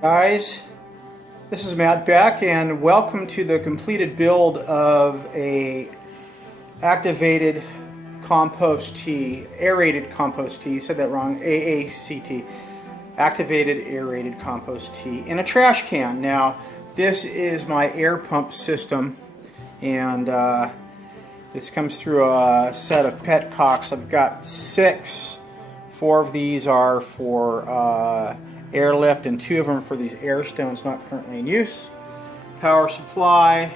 Guys, this is Matt Beck and welcome to the completed build of a activated compost tea, aerated compost tea, said that wrong, AACT, activated aerated compost tea in a trash can. Now this is my air pump system, and this comes through a set of petcocks. I've got 6. 4 of these are for airlift and 2 of them for these air stones not currently in use. Power supply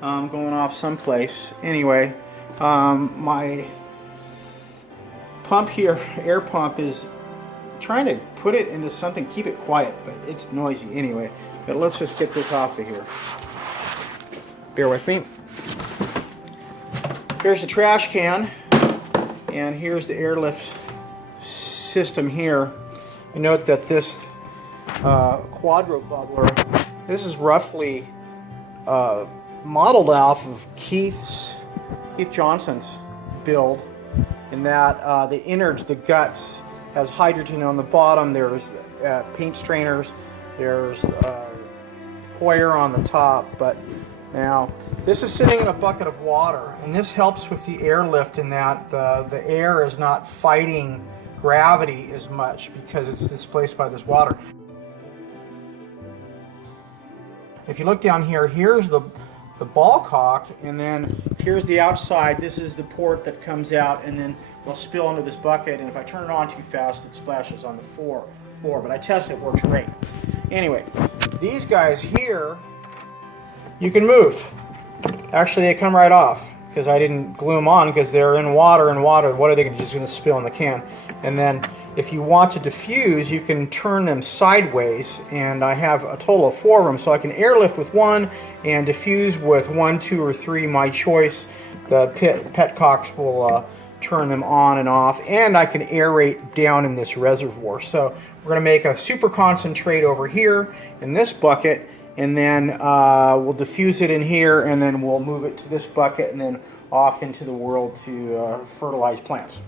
going off someplace. Anyway, my pump here, air pump, is trying to put it into something, keep it quiet, but it's noisy anyway. But let's just get this off of here. Bear with me. Here's the trash can, and here's the airlift system here. You note that this quadro bubbler, this is roughly modeled off of Keith Johnson's build, in that the innards, the guts, has hydrogen on the bottom. There's paint strainers, there's coir on the top. But now this is sitting in a bucket of water, and this helps with the airlift in that the air is not fighting gravity as much because it's displaced by this water. If you look down here, here's the ball cock, and then here's the outside. This is the port that comes out and then will spill into this bucket, and if I turn it on too fast it splashes on the floor. But I tested, it works great. Anyway, these guys here you can move. Actually, they come right off because I didn't glue them on because they're in water, what are they just going to spill in the can? And then if you want to diffuse, you can turn them sideways, and I have a total of 4 of them, so I can airlift with 1 and diffuse with 1, 2, or 3, my choice. The petcocks will turn them on and off, and I can aerate down in this reservoir. So we're going to make a super concentrate over here in this bucket, and then we'll diffuse it in here, and then we'll move it to this bucket and then off into the world to fertilize plants.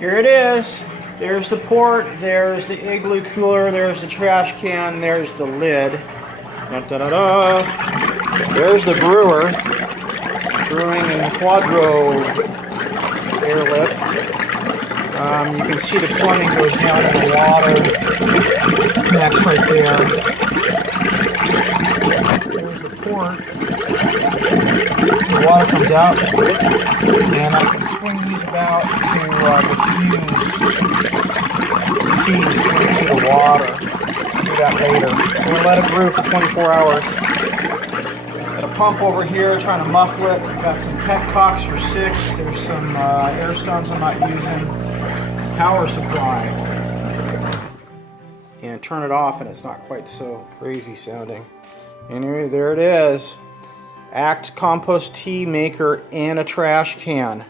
Here it is. There's the port, there's the igloo cooler, there's the trash can, there's the lid. There's the brewer, brewing in quadro airlift. You can see the plumbing goes down in the water. Connects right there. There's the port. The water comes out, and I can swing these about to diffuse teas into the water. I'll do that later. So we'll let it brew for 24 hours. Got a pump over here trying to muffle it. Got some petcocks for 6. There's some air stones I'm not using. Power supply. And turn it off and it's not quite so crazy sounding. Anyway, there it is. Act compost tea maker in a trash can.